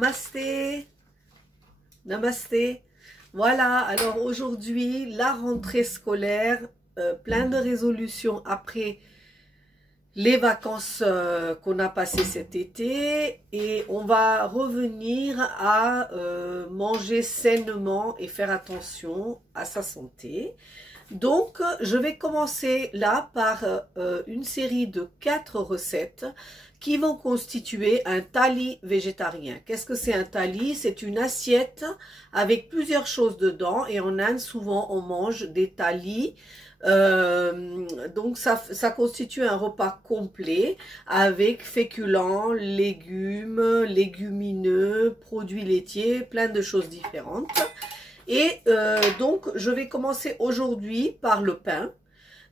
namasté, namasté. Voilà, alors aujourd'hui, la rentrée scolaire, plein de résolutions après les vacances qu'on a passées cet été, et on va revenir à manger sainement et faire attention à sa santé. Donc, je vais commencer là par une série de 4 recettes qui vont constituer un thali végétarien. Qu'est-ce que c'est un thali? C'est une assiette avec plusieurs choses dedans, et en Inde, souvent, on mange des thalis. Donc, ça constitue un repas complet avec féculents, légumes, légumineux, produits laitiers, plein de choses différentes. Et donc, je vais commencer aujourd'hui par le pain.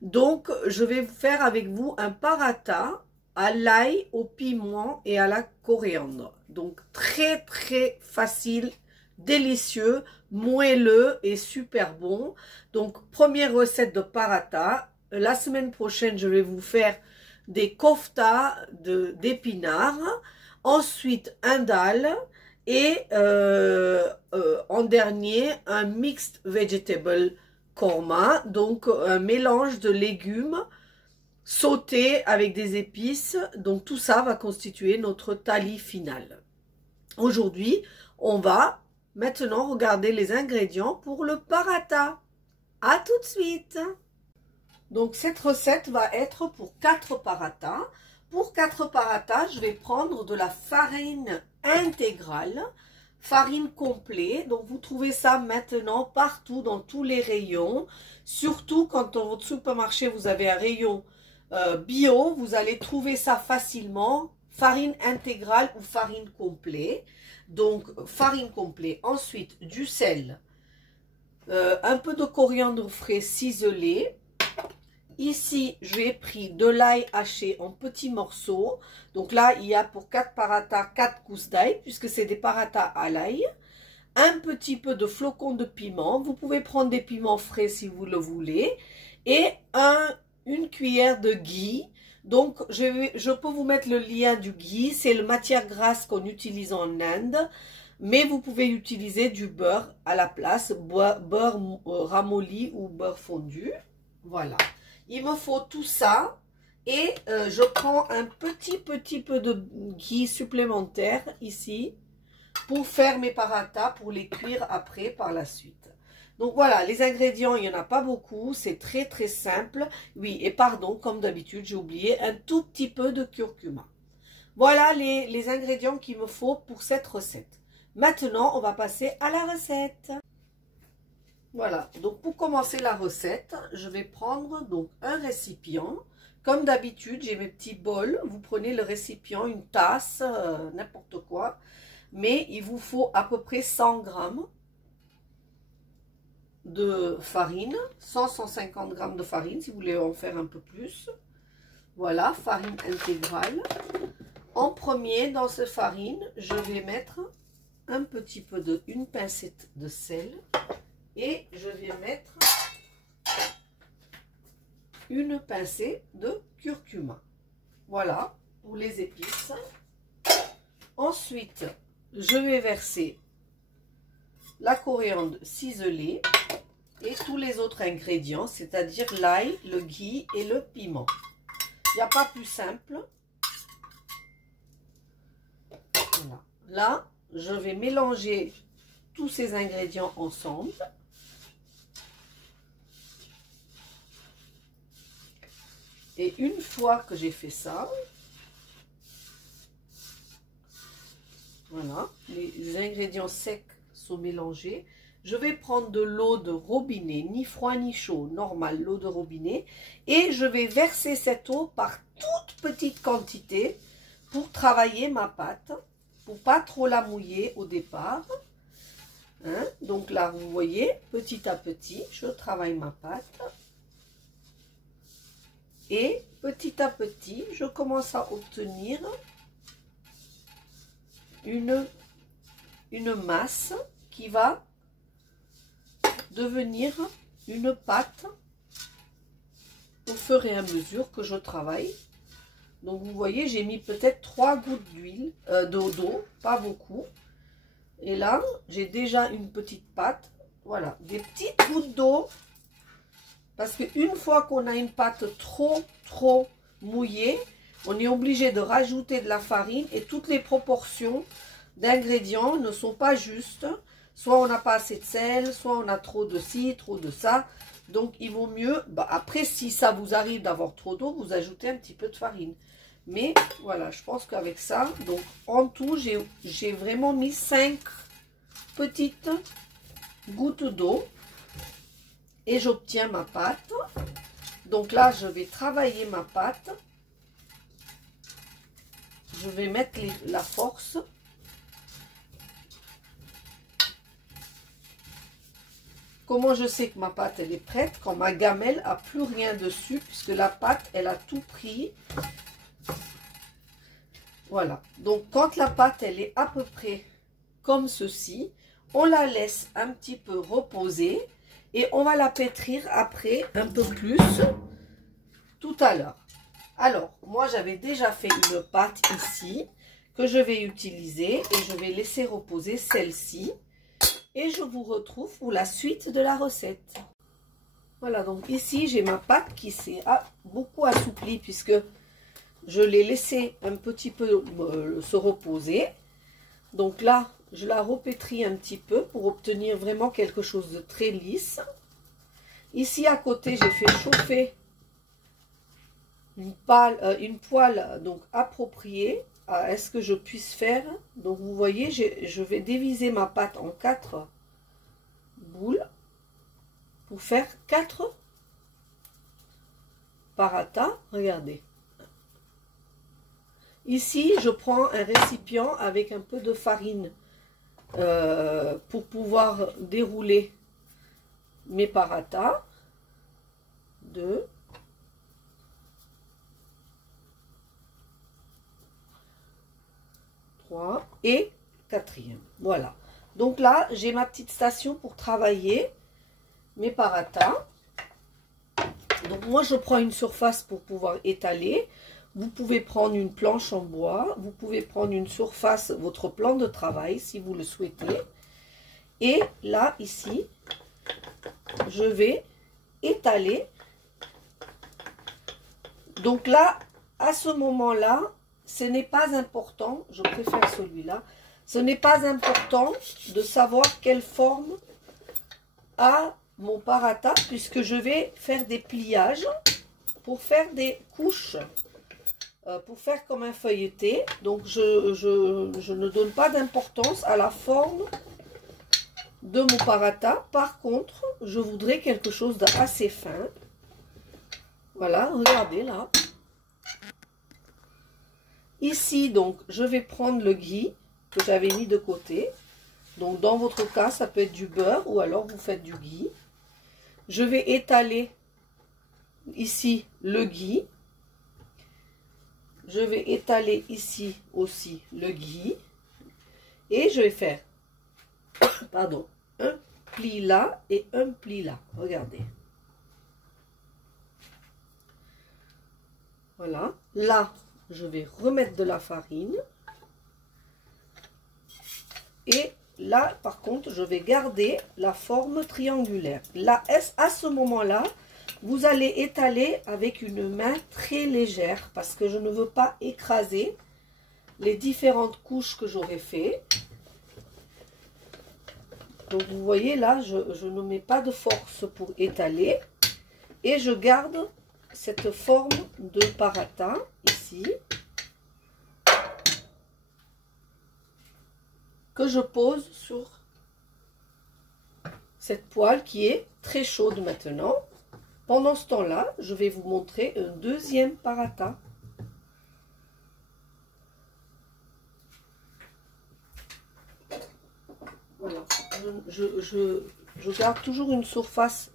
Donc, je vais faire avec vous un paratha à l'ail, au piment et à la coriandre. Donc, très, très facile, délicieux, moelleux et super bon. Donc, première recette de paratha. La semaine prochaine, je vais vous faire des koftas d'épinards. Ensuite, un dal. Et en dernier, un mixed vegetable korma, donc un mélange de légumes sautés avec des épices. Donc tout ça va constituer notre thali final. Aujourd'hui, on va maintenant regarder les ingrédients pour le paratha. À tout de suite. Donc cette recette va être pour 4 parathas. Pour 4 parathas, je vais prendre de la farine intégrale, farine complète. Donc vous trouvez ça maintenant partout dans tous les rayons. Surtout quand dans votre supermarché vous avez un rayon bio, vous allez trouver ça facilement. Farine intégrale ou farine complète. Donc farine complète. Ensuite du sel, un peu de coriandre frais ciselé. Ici, j'ai pris de l'ail haché en petits morceaux. Donc là, il y a pour 4 parathas, 4 gousses d'ail, puisque c'est des parathas à l'ail. Un petit peu de flocons de piment. Vous pouvez prendre des piments frais si vous le voulez. Et une cuillère de ghee. Donc, je peux vous mettre le lien du ghee. C'est la matière grasse qu'on utilise en Inde. Mais vous pouvez utiliser du beurre à la place. Beurre ramolli ou beurre fondu. Voilà. Il me faut tout ça, et je prends un petit peu de ghee supplémentaire ici pour faire mes parathas, pour les cuire après par la suite. Donc voilà, les ingrédients, il n'y en a pas beaucoup, c'est très très simple. Oui, et pardon, comme d'habitude, j'ai oublié un tout petit peu de curcuma. Voilà les ingrédients qu'il me faut pour cette recette. Maintenant, on va passer à la recette. Voilà, donc pour commencer la recette, je vais prendre donc un récipient. Comme d'habitude, j'ai mes petits bols. Vous prenez le récipient, une tasse, n'importe quoi. Mais il vous faut à peu près 100 grammes de farine, 100-150 grammes de farine si vous voulez en faire un peu plus. Voilà, farine intégrale. En premier, dans cette farine, je vais mettre un petit peu une pincette de sel. Et je vais mettre une pincée de curcuma. Voilà, pour les épices. Ensuite, je vais verser la coriandre ciselée et tous les autres ingrédients, c'est-à-dire l'ail, le ghee et le piment. Il n'y a pas plus simple. Voilà. Là, je vais mélanger tous ces ingrédients ensemble. Et une fois que j'ai fait ça, voilà, les ingrédients secs sont mélangés. Je vais prendre de l'eau de robinet, ni froid ni chaud, normal, l'eau de robinet. Et je vais verser cette eau par toute petite quantité pour travailler ma pâte, pour pas trop la mouiller au départ. Hein? Donc là, vous voyez, petit à petit, je travaille ma pâte. Et petit à petit, je commence à obtenir une masse qui va devenir une pâte au fur et à mesure que je travaille. Donc vous voyez, j'ai mis peut-être 3 gouttes d'huile, d'eau, pas beaucoup. Et là, j'ai déjà une petite pâte. Voilà, des petites gouttes d'eau. Parce qu'une fois qu'on a une pâte trop mouillée, on est obligé de rajouter de la farine et toutes les proportions d'ingrédients ne sont pas justes. Soit on n'a pas assez de sel, soit on a trop de ci, trop de ça. Donc il vaut mieux, après si ça vous arrive d'avoir trop d'eau, vous ajoutez un petit peu de farine. Mais voilà, je pense qu'avec ça, donc en tout, j'ai vraiment mis 5 petites gouttes d'eau. Et j'obtiens ma pâte. Donc là, je vais travailler ma pâte. Je vais mettre la force. Comment je sais que ma pâte elle est prête? Quand ma gamelle a plus rien dessus, puisque la pâte, elle a tout pris. Voilà. Donc quand la pâte, elle est à peu près comme ceci, on la laisse un petit peu reposer. Et on va la pétrir après un peu plus tout à l'heure. Alors, moi j'avais déjà fait une pâte ici que je vais utiliser et je vais laisser reposer celle-ci. Et je vous retrouve pour la suite de la recette. Voilà, donc ici j'ai ma pâte qui s'est beaucoup assouplie puisque je l'ai laissée un petit peu se reposer. Donc là, je la repétris un petit peu pour obtenir vraiment quelque chose de très lisse. Ici à côté, j'ai fait chauffer une poêle donc appropriée à ce que je puisse faire. Donc vous voyez, je vais diviser ma pâte en 4 boules pour faire 4 paratas. Regardez. Ici, je prends un récipient avec un peu de farine pour pouvoir dérouler mes paratas. 2, 3 et 4e. Voilà. Donc là, j'ai ma petite station pour travailler mes paratas. Donc moi, je prends une surface pour pouvoir étaler. Vous pouvez prendre une planche en bois, vous pouvez prendre une surface, votre plan de travail si vous le souhaitez. Et là, ici, je vais étaler. Donc là, à ce moment-là, ce n'est pas important, je préfère celui-là, ce n'est pas important de savoir quelle forme a mon parata puisque je vais faire des pliages pour faire des couches. Pour faire comme un feuilleté, donc je ne donne pas d'importance à la forme de mon parata. Par contre, je voudrais quelque chose d'assez fin. Voilà, regardez là. Ici, donc, je vais prendre le ghee que j'avais mis de côté. Donc, dans votre cas, ça peut être du beurre ou alors vous faites du ghee. Je vais étaler ici le ghee. Je vais étaler ici aussi le ghee et je vais faire pardon, un pli là et un pli là. Regardez. Voilà. Là, je vais remettre de la farine. Et là, par contre, je vais garder la forme triangulaire. Là, à ce moment-là, vous allez étaler avec une main très légère parce que je ne veux pas écraser les différentes couches que j'aurais fait. Donc vous voyez là, je ne mets pas de force pour étaler et je garde cette forme de parata ici que je pose sur cette poêle qui est très chaude maintenant. Pendant ce temps-là, je vais vous montrer un deuxième parata. Voilà, je garde toujours une surface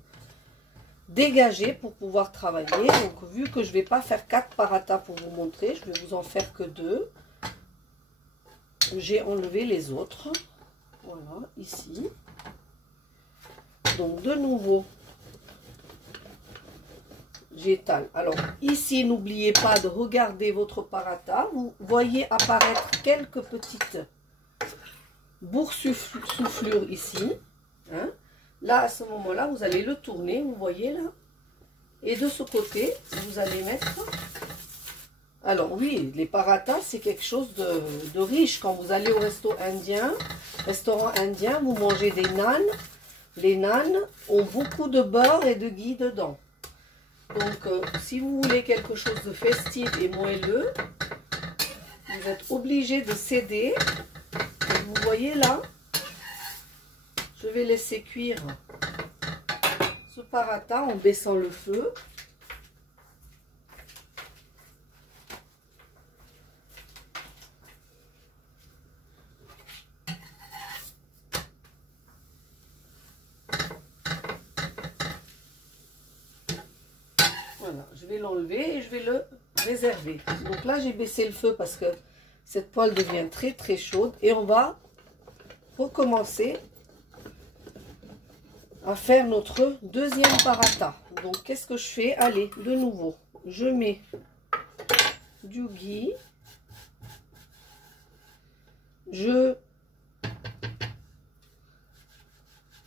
dégagée pour pouvoir travailler. Donc, vu que je ne vais pas faire 4 paratas pour vous montrer, je vais vous en faire que 2. J'ai enlevé les autres. Voilà, ici. Donc, de nouveau, j'étale. Alors ici, n'oubliez pas de regarder votre parata. Vous voyez apparaître quelques petites boursouflure ici. Hein. Là, à ce moment-là, vous allez le tourner, vous voyez là. Et de ce côté, vous allez mettre... Alors oui, les parathas, c'est quelque chose de riche. Quand vous allez au restaurant indien, vous mangez des naans. Les naans ont beaucoup de beurre et de ghee dedans. Donc, si vous voulez quelque chose de festif et moelleux, vous êtes obligé de céder. Et vous voyez là, je vais laisser cuire ce paratha en baissant le feu. Voilà, je vais l'enlever et je vais le réserver. Donc là, j'ai baissé le feu parce que cette poêle devient très très chaude. Et on va recommencer à faire notre deuxième paratha. Donc, qu'est-ce que je fais? Allez, de nouveau, je mets du ghee. Je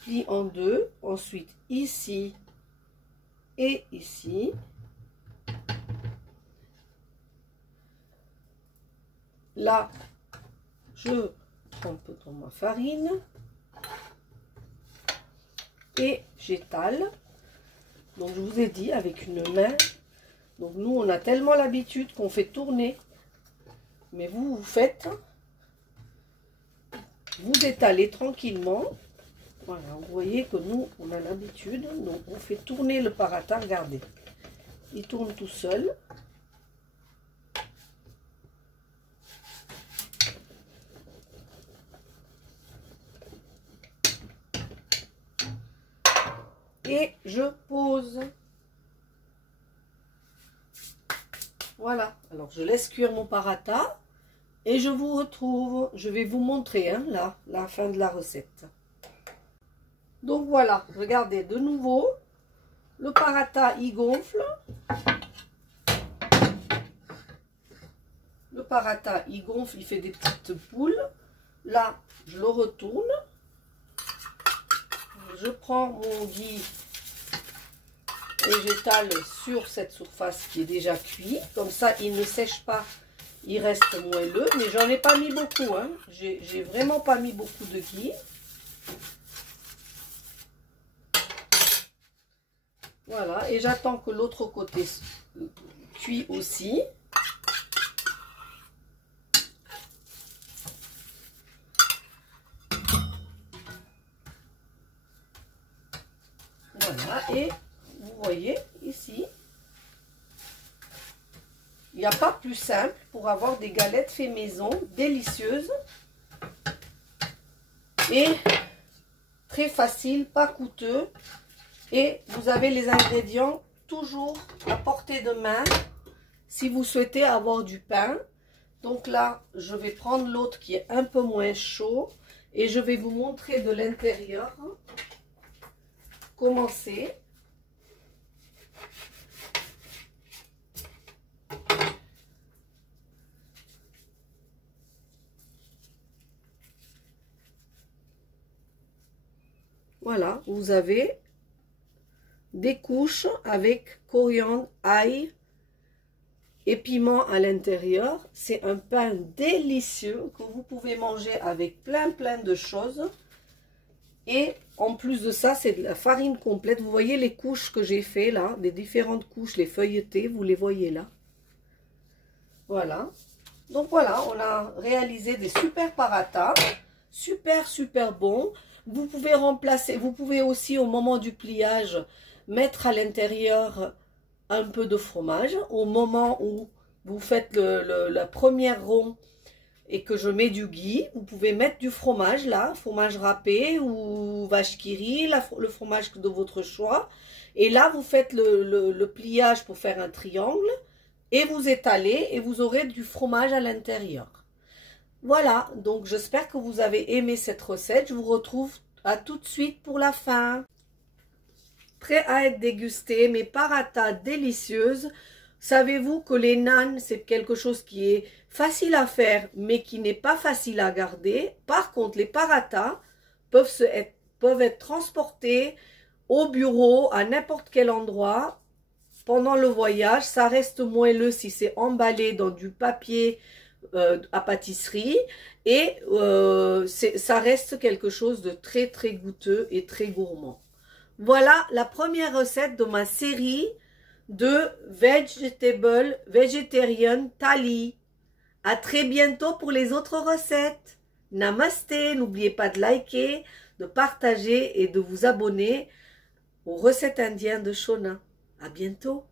plie en deux. Ensuite, ici et ici. Là, je trempe dans ma farine et j'étale. Donc, je vous ai dit avec une main. Donc, nous, on a tellement l'habitude qu'on fait tourner. Mais vous faites, vous étalez tranquillement. Voilà, vous voyez que nous, on a l'habitude. Donc, on fait tourner le paratha. Regardez, il tourne tout seul. Et je pose. Voilà. Alors, je laisse cuire mon paratha. Et je vous retrouve. Je vais vous montrer, hein, là, la fin de la recette. Donc, voilà. Regardez, de nouveau. Le paratha, il gonfle. Le paratha, il gonfle. Il fait des petites boules. Là, je le retourne. Je prends mon ghee et j'étale sur cette surface qui est déjà cuite. Comme ça, il ne sèche pas, il reste moelleux. Mais j'en ai pas mis beaucoup. Hein. J'ai vraiment pas mis beaucoup de ghee. Voilà, et j'attends que l'autre côté cuit aussi. Voilà, et vous voyez ici, il n'y a pas plus simple pour avoir des galettes fait maison, délicieuses et très facile, pas coûteux. Et vous avez les ingrédients toujours à portée de main si vous souhaitez avoir du pain. Donc là, je vais prendre l'autre qui est un peu moins chaud et je vais vous montrer de l'intérieur. Commencer. Voilà, vous avez des couches avec coriandre, ail et piment à l'intérieur. C'est un pain délicieux que vous pouvez manger avec plein de choses. Et en plus de ça, c'est de la farine complète. Vous voyez les couches que j'ai fait là, des différentes couches, les feuilletées, vous les voyez là. Voilà. Donc voilà, on a réalisé des super parathas, super bons. Vous pouvez remplacer, vous pouvez aussi au moment du pliage mettre à l'intérieur un peu de fromage. Au moment où vous faites la première rond et que je mets du ghee, vous pouvez mettre du fromage là, fromage râpé ou vache qui rit, le fromage de votre choix. Et là, vous faites le pliage pour faire un triangle et vous étalez et vous aurez du fromage à l'intérieur. Voilà, donc j'espère que vous avez aimé cette recette. Je vous retrouve à tout de suite pour la fin. Prêt à être dégusté, mes parathas délicieuses. Savez-vous que les naan, c'est quelque chose qui est facile à faire, mais qui n'est pas facile à garder. Par contre, les parathas peuvent être transportés au bureau, à n'importe quel endroit, pendant le voyage. Ça reste moelleux si c'est emballé dans du papier à pâtisserie. Et ça reste quelque chose de très très goûteux et très gourmand. Voilà la première recette de ma série de Vegetarian Thali. À très bientôt pour les autres recettes. Namasté, n'oubliez pas de liker, de partager et de vous abonner aux recettes indiennes de Shona. À bientôt.